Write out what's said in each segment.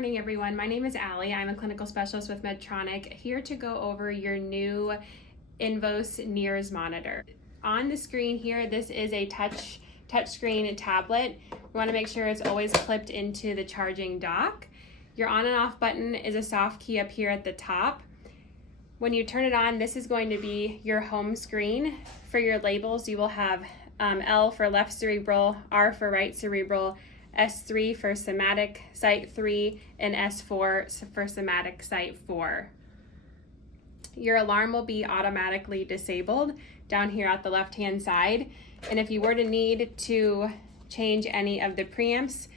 morning, everyone. My name is Allie. I'm a clinical specialist with Medtronic, here to go over your new INVOS Monitor. On the screen here, this is a touchscreen tablet. We want to make sure it's always clipped into the charging dock. Your on and off button is a soft key up here at the top. When you turn it on, this is going to be your home screen. For your labels, you will have L for left cerebral, R for right cerebral, S3 for somatic site 3, and S4 for somatic site 4. Your alarm will be automatically disabled down here at the left-hand side. And if you were to need to change any of the preamps,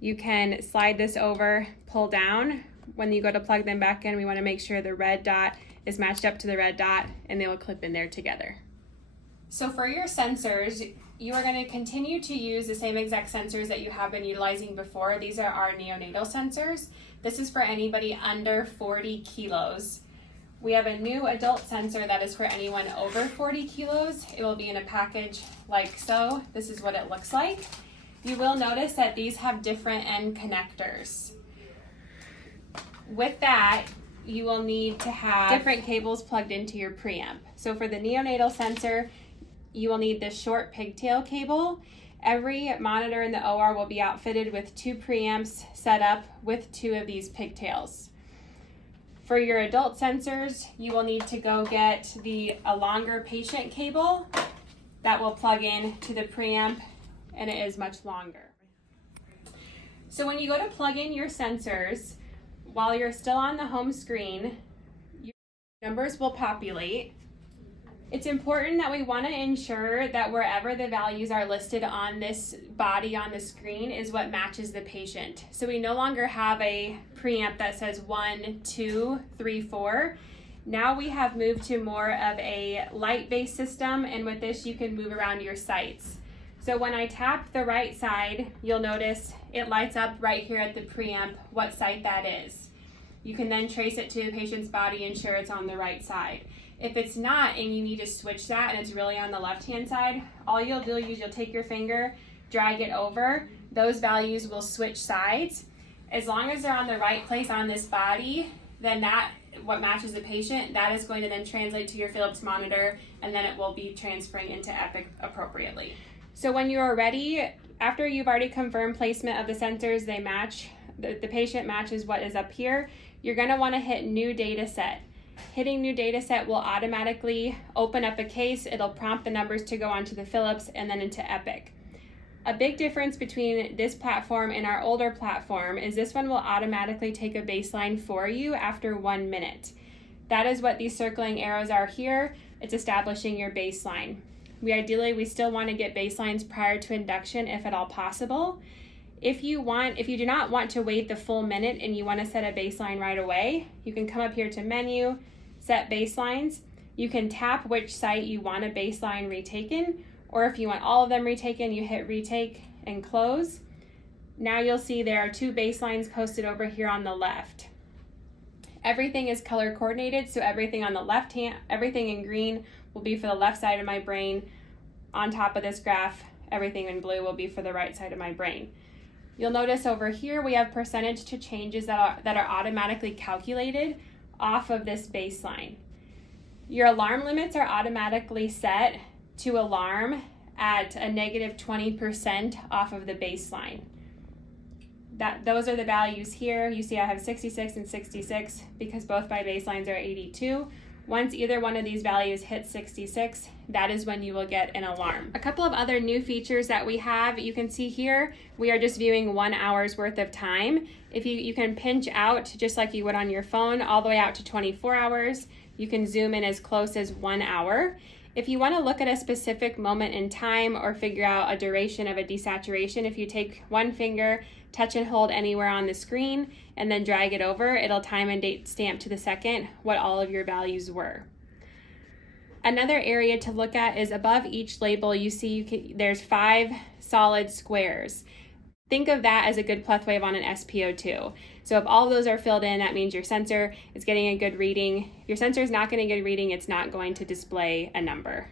you can slide this over, pull down. When you go to plug them back in, we want to make sure the red dot is matched up to the red dot, and they will clip in there together. So for your sensors, you are going to continue to use the same exact sensors that you have been utilizing before. These are our neonatal sensors. This is for anybody under 40 kilos. We have a new adult sensor that is for anyone over 40 kilos. It will be in a package like so. This is what it looks like. You will notice that these have different end connectors. With that, you will need to have different cables plugged into your preamp. So for the neonatal sensor, you will need this short pigtail cable. Every monitor in the OR will be outfitted with 2 preamps set up with 2 of these pigtails. For your adult sensors, you will need to go get a longer patient cable that will plug in to the preamp, and it is much longer. So when you go to plug in your sensors, while you're still on the home screen, your numbers will populate. It's important that we want to ensure that wherever the values are listed on this body on the screen is what matches the patient. So we no longer have a preamp that says 1, 2, 3, 4. Now we have moved to more of a light-based system, and with this you can move around your sites. So when I tap the right side, you'll notice it lights up right here at the preamp what site that is. You can then trace it to the patient's body and ensure it's on the right side. If it's not and you need to switch that and it's really on the left-hand side, all you'll do is you'll take your finger, drag it over, those values will switch sides. As long as they're on the right place on this body, then what matches the patient, that is going to then translate to your Philips monitor, and then it will be transferring into Epic appropriately. So when you are ready, after you've already confirmed placement of the sensors, they match, the patient matches what is up here, you're going to want to hit New Data Set. Hitting New Data Set will automatically open up a case. It'll prompt the numbers to go onto the Philips and then into Epic. A big difference between this platform and our older platform is this one will automatically take a baseline for you after 1 minute. That is what these circling arrows are here. It's establishing your baseline. We still want to get baselines prior to induction if at all possible. If you do not want to wait the full minute and you want to set a baseline right away, you can come up here to Menu, Set Baselines. You can tap which site you want a baseline retaken, or if you want all of them retaken, you hit Retake and Close. Now you'll see there are 2 baselines posted over here on the left. Everything is color coordinated, so everything on the left hand, everything in green will be for the left side of my brain. On top of this graph, everything in blue will be for the right side of my brain. You'll notice over here we have percentage to changes that are automatically calculated off of this baseline. Your alarm limits are automatically set to alarm at a negative 20% off of the baseline. Those are the values here. You see I have 66 and 66 because both my baselines are 82. Once either one of these values hits 66, that is when you will get an alarm. A couple of other new features that we have, you can see here, we are just viewing 1 hour's worth of time. If you can pinch out just like you would on your phone all the way out to 24 hours. You can zoom in as close as 1 hour. If you want to look at a specific moment in time or figure out a duration of a desaturation, if you take one finger, touch and hold anywhere on the screen, and then drag it over, it'll time and date stamp to the second what all of your values were. Another area to look at is above each label, you see there's 5 solid squares. Think of that as a good pleth wave on an SpO2. So if all of those are filled in, that means your sensor is getting a good reading. If your sensor is not getting a good reading, it's not going to display a number.